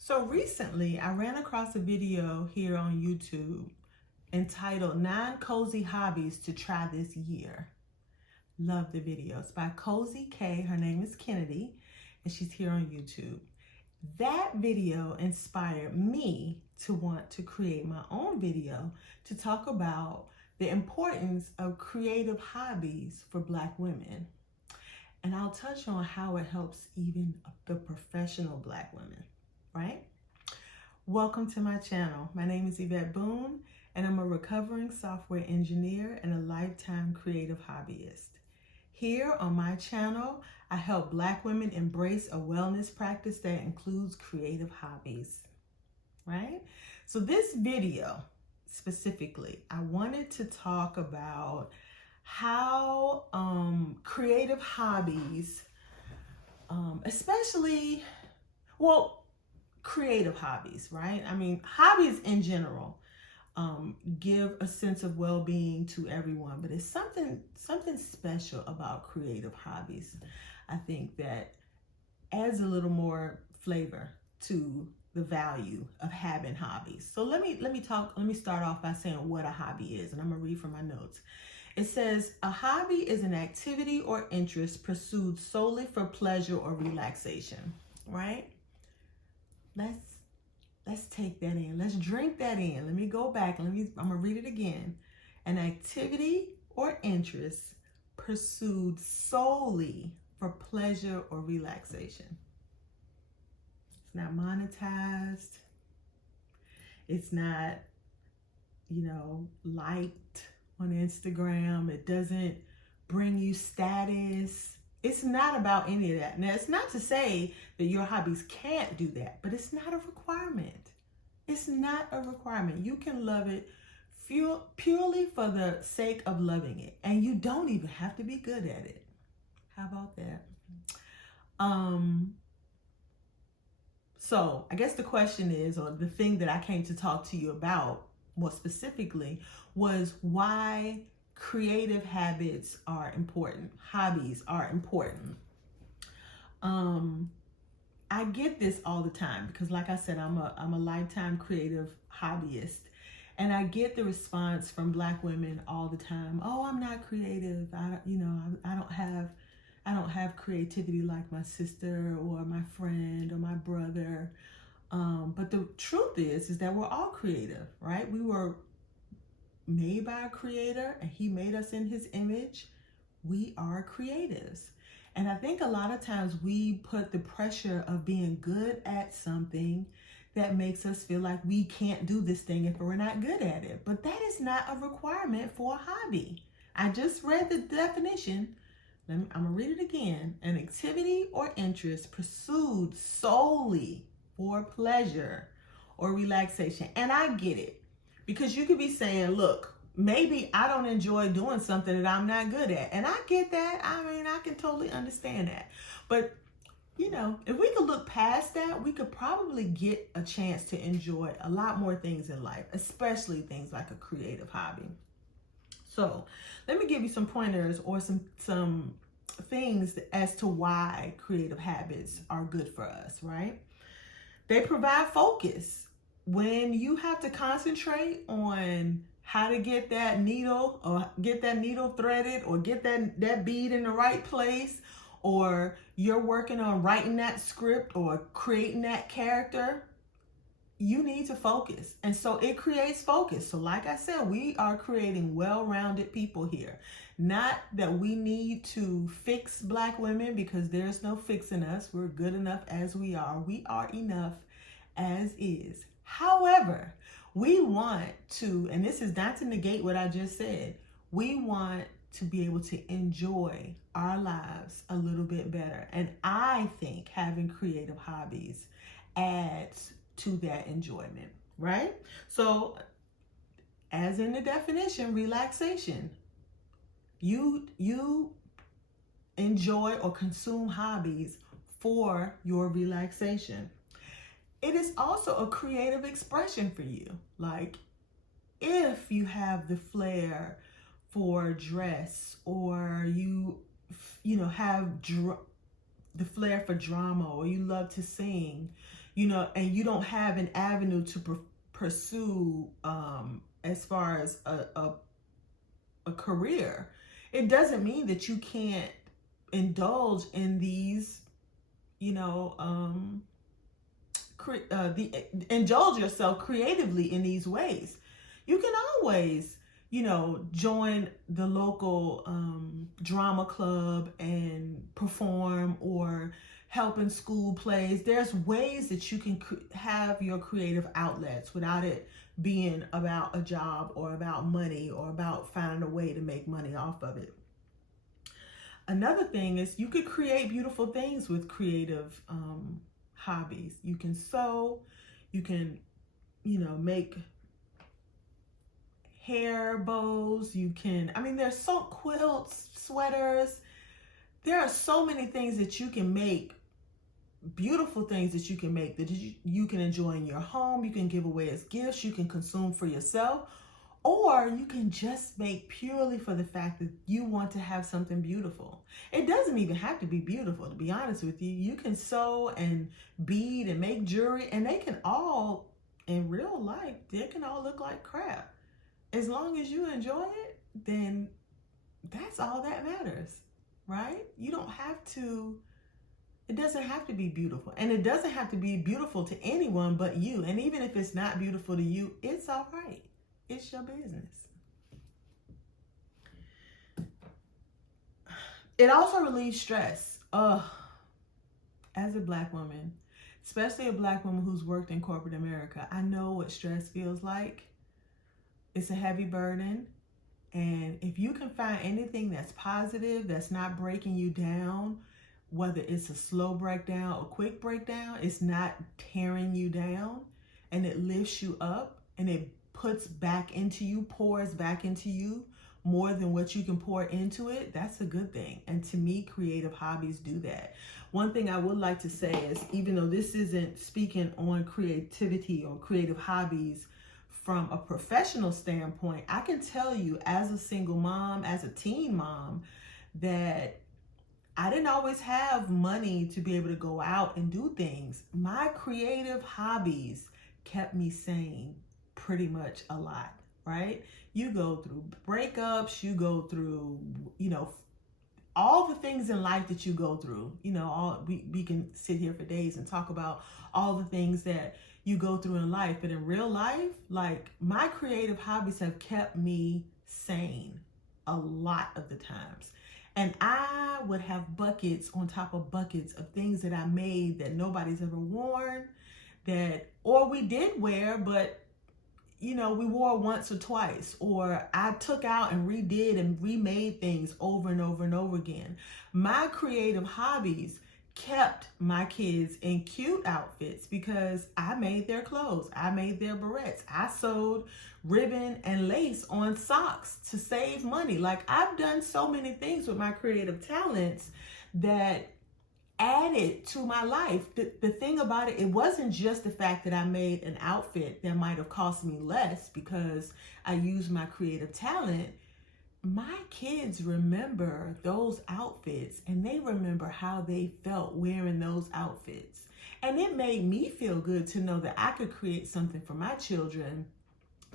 So recently, I ran across a video here on YouTube entitled 9 Cozy Hobbies to Try This Year. Love the video. It's by Cozy K. Her name is Kennedy, and she's here on YouTube. That video inspired me to want to create my own video to talk about the importance of creative hobbies for Black women. And I'll touch on how it helps even the professional Black women, right? Welcome to my channel. My name is Yvette Boone, and I'm a recovering software engineer and a lifetime creative hobbyist. Here on my channel, I help Black women embrace a wellness practice that includes creative hobbies, right? So this video, specifically, I wanted to talk about how creative hobbies, especially, creative hobbies, right? I mean, hobbies in general give a sense of well-being to everyone, but it's something special about creative hobbies. I think that adds a little more flavor to the value of having hobbies. So let me start off by saying what a hobby is, and I'm gonna read from my notes. It says, a hobby is an activity or interest pursued solely for pleasure or relaxation, right? Let's take that in. Let's drink that in. Let me go back. I'm gonna read it again. An activity or interest pursued solely for pleasure or relaxation. It's not monetized. It's not, liked on Instagram. It doesn't bring you status. It's not about any of that. Now, it's not to say that your hobbies can't do that, but it's not a requirement. It's not a requirement. You can love it purely for the sake of loving it, and you don't even have to be good at it. How about that? So I guess the question is, or the thing that I came to talk to you about more specifically, was why creative habits are important. Hobbies are important. I get this all the time because, like I said, I'm a lifetime creative hobbyist, and I get the response from Black women all the time. Oh, I'm not creative. I don't have creativity like my sister or my friend or my brother. But the truth is that we're all creative, right? We were made by a creator, and he made us in his image. We are creatives. And I think a lot of times we put the pressure of being good at something that makes us feel like we can't do this thing if we're not good at it. But that is not a requirement for a hobby. I just read the definition. I'm gonna read it again. An activity or interest pursued solely for pleasure or relaxation. And I get it. Because you could be saying, look, maybe I don't enjoy doing something that I'm not good at. And I get that. I mean, I can totally understand that. But, if we could look past that, we could probably get a chance to enjoy a lot more things in life, especially things like a creative hobby. So let me give you some pointers or some things as to why creative habits are good for us, right? They provide focus. When you have to concentrate on how to get that needle threaded or get that bead in the right place, or you're working on writing that script or creating that character, you need to focus. And so it creates focus. So like I said, we are creating well-rounded people here. Not that we need to fix Black women, because there's no fixing us. We're good enough as we are. We are enough as is. However, we want to, and this is not to negate what I just said, we want to be able to enjoy our lives a little bit better. And I think having creative hobbies adds to that enjoyment, right? So, as in the definition, relaxation. You enjoy or consume hobbies for your relaxation. It is also a creative expression for you. Like, if you have the flair for dress, or you have the flair for drama, or you love to sing, and you don't have an avenue to pursue as far as a career, it doesn't mean that you can't indulge in these, indulge yourself creatively in these ways. You can always, join the local drama club and perform, or help in school plays. There's ways that you can have your creative outlets without it being about a job or about money or about finding a way to make money off of it. Another thing is you could create beautiful things with creative hobbies. You can sew, you can, make hair bows, there's so quilts, sweaters. There are so many things that you can make, beautiful things that you can make that you can enjoy in your home, you can give away as gifts, you can consume for yourself, or you can just make purely for the fact that you want to have something beautiful. It doesn't even have to be beautiful, to be honest with you. You can sew and bead and make jewelry, and they can all, in real life, they can all look like crap. As long as you enjoy it, then that's all that matters, right? You don't have to, it doesn't have to be beautiful. And it doesn't have to be beautiful to anyone but you. And even if it's not beautiful to you, it's all right. It's your business. It also relieves stress. As a Black woman, especially a Black woman who's worked in corporate America, I know what stress feels like. It's a heavy burden. And if you can find anything that's positive, that's not breaking you down, whether it's a slow breakdown or quick breakdown, it's not tearing you down, and it lifts you up, and it puts back into you, pours back into you more than what you can pour into it, that's a good thing. And to me, creative hobbies do that. One thing I would like to say is, even though this isn't speaking on creativity or creative hobbies from a professional standpoint, I can tell you as a single mom, as a teen mom, that I didn't always have money to be able to go out and do things. My creative hobbies kept me sane pretty much a lot, right? You go through breakups, you go through, all the things in life that you go through. We can sit here for days and talk about all the things that you go through in life. But in real life, like, my creative hobbies have kept me sane a lot of the times. And I would have buckets on top of buckets of things that I made that nobody's ever worn, or we did wear, but we wore once or twice, or I took out and redid and remade things over and over and over again. My creative hobbies kept my kids in cute outfits because I made their clothes. I made their barrettes. I sewed ribbon and lace on socks to save money. Like, I've done so many things with my creative talents that added to my life. The thing about it wasn't just the fact that I made an outfit that might have cost me less because I used my creative talent. My kids remember those outfits, and they remember how they felt wearing those outfits. And it made me feel good to know that I could create something for my children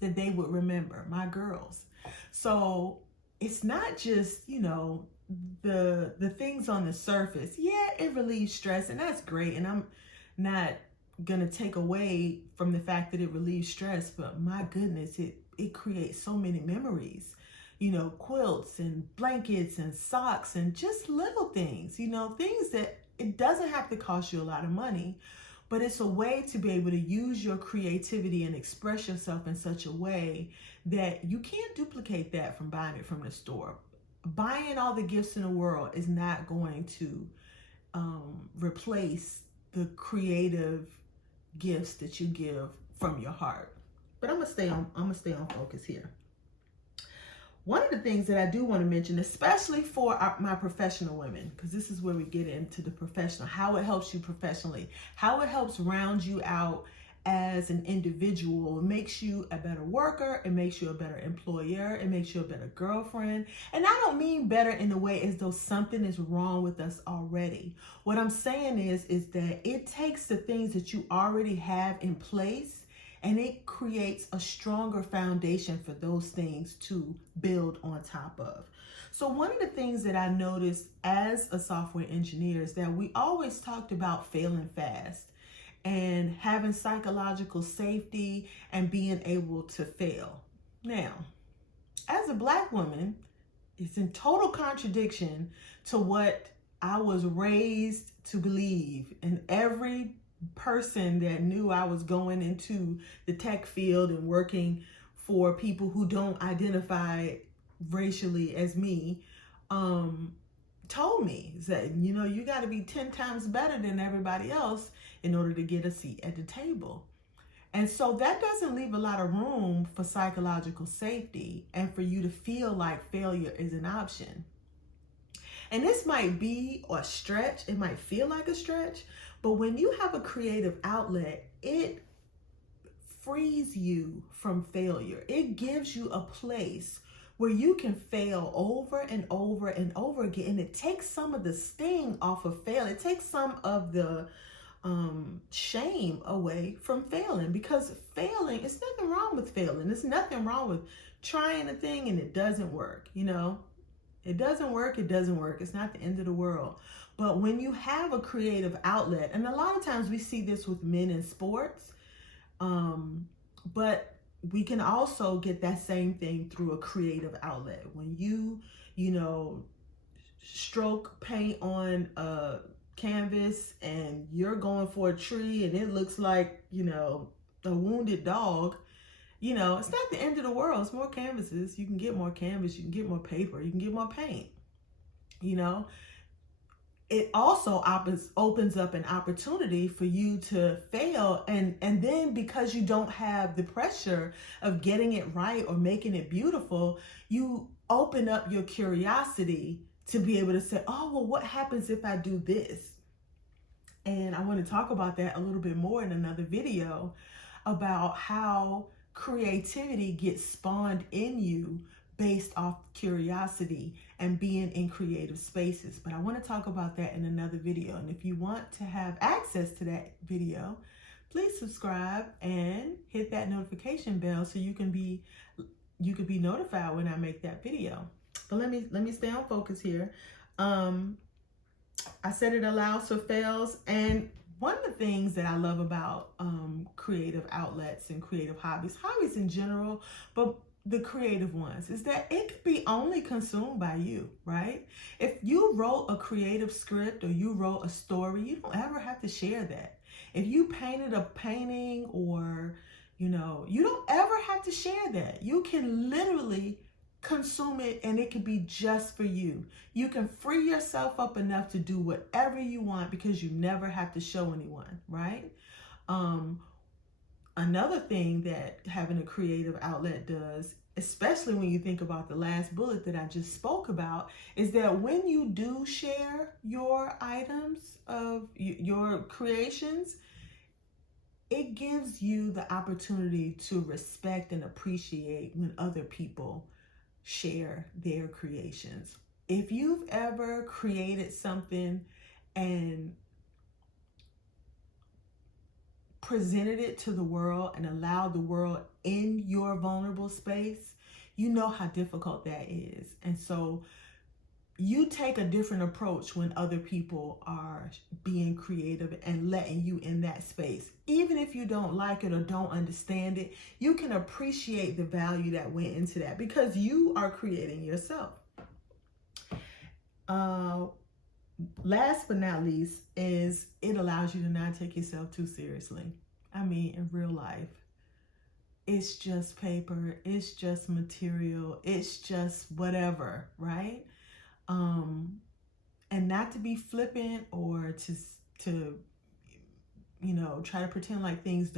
that they would remember, my girls. So it's not just, the things on the surface. Yeah, it relieves stress, and that's great. And I'm not gonna take away from the fact that it relieves stress, but my goodness, it creates so many memories. Quilts and blankets and socks and just little things, things that it doesn't have to cost you a lot of money, but it's a way to be able to use your creativity and express yourself in such a way that you can't duplicate that from buying it from the store. Buying all the gifts in the world is not going to replace the creative gifts that you give from your heart. But I'm gonna stay on focus here. One of the things that I do want to mention, especially for my professional women, because this is where we get into the professional, how it helps you professionally, how it helps round you out as an individual. It makes you a better worker. It makes you a better employer. It makes you a better girlfriend. And I don't mean better in the way as though something is wrong with us already. What I'm saying is that it takes the things that you already have in place and it creates a stronger foundation for those things to build on top of. So one of the things that I noticed as a software engineer is that we always talked about failing fast and having psychological safety and being able to fail. Now, as a Black woman, it's in total contradiction to what I was raised to believe. And every person that knew I was going into the tech field and working for people who don't identify racially as me, told me that, you know, you got to be 10 times better than everybody else in order to get a seat at the table. And so that doesn't leave a lot of room for psychological safety and for you to feel like failure is an option. And this might be a stretch, it might feel like a stretch, but when you have a creative outlet, it frees you from failure. It gives you a place where you can fail over and over and over again. And it takes some of the sting off of fail. It takes some of the shame away from failing, because failing, it's nothing wrong with failing. There's nothing wrong with trying a thing and it doesn't work. You know, it doesn't work. It's not the end of the world. But when you have a creative outlet, and a lot of times we see this with men in sports, but we can also get that same thing through a creative outlet. When you know, stroke paint on a canvas and you're going for a tree and it looks like, you know, a wounded dog, you know, it's not the end of the world. It's more canvases. You can get more canvas, you can get more paper, you can get more paint, you know. It also opens up an opportunity for you to fail. And then because you don't have the pressure of getting it right or making it beautiful, you open up your curiosity to be able to say, oh, well, what happens if I do this? And I want to talk about that a little bit more in another video about how creativity gets spawned in you based off curiosity and being in creative spaces. But I want to talk about that in another video. And if you want to have access to that video, please subscribe and hit that notification bell so you can be notified when I make that video. But let me stay on focus here. I said it allows for fails, and one of the things that I love about creative outlets and creative hobbies in general, but the creative ones, is that it could be only consumed by you, right? If you wrote a creative script or you wrote a story, you don't ever have to share that. If you painted a painting, or, you know, you don't ever have to share that. You can literally consume it and it can be just for you. You can free yourself up enough to do whatever you want because you never have to show anyone, right? Another thing that having a creative outlet does, especially when you think about the last bullet that I just spoke about, is that when you do share your items of your creations, it gives you the opportunity to respect and appreciate when other people share their creations. If you've ever created something and presented it to the world and allowed the world in your vulnerable space, you know how difficult that is. And so you take a different approach when other people are being creative and letting you in that space. Even if you don't like it or don't understand it, you can appreciate the value that went into that because you are creating yourself. Last but not least is it allows you to not take yourself too seriously. I mean, in real life, it's just paper, it's just material, it's just whatever, right? And not to be flippant or to you know, try to pretend like things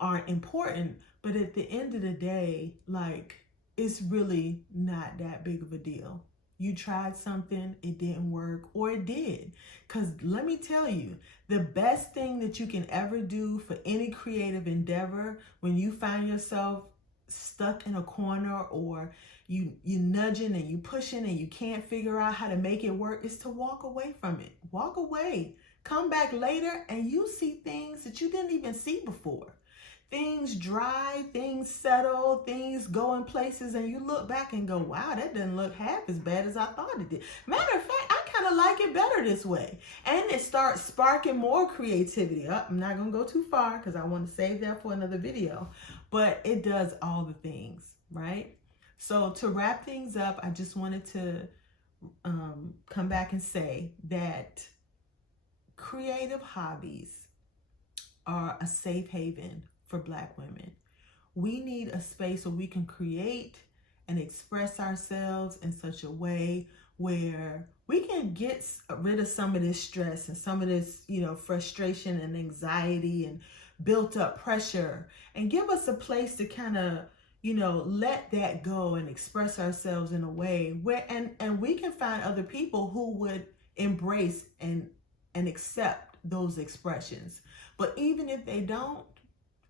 aren't important, but at the end of the day, like, it's really not that big of a deal. you tried something, it didn't work, or it did. Because let me tell you, the best thing that you can ever do for any creative endeavor when you find yourself stuck in a corner, or you nudging and you pushing and you can't figure out how to make it work, is to walk away from it. Walk away. Come back later and you see things that you didn't even see before. Things dry, things settle, things go in places, and you look back and go, wow, that doesn't look half as bad as I thought it did. Matter of fact, I kind of like it better this way. And it starts sparking more creativity. I'm not going to go too far because I want to save that for another video. But it does all the things, right? So to wrap things up, I just wanted to come back and say that creative hobbies are a safe haven for Black women. We need a space where we can create and express ourselves in such a way where we can get rid of some of this stress and some of this, frustration and anxiety and built up pressure, and give us a place to kind of, let that go and express ourselves in a way where, and we can find other people who would embrace and accept those expressions. But even if they don't,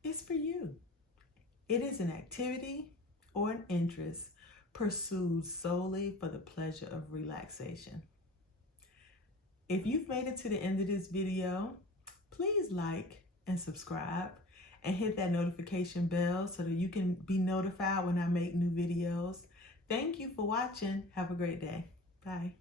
it's for you. It is an activity or an interest pursued solely for the pleasure of relaxation. If you've made it to the end of this video, please like and subscribe and hit that notification bell so that you can be notified when I make new videos. Thank you for watching. Have a great day. Bye.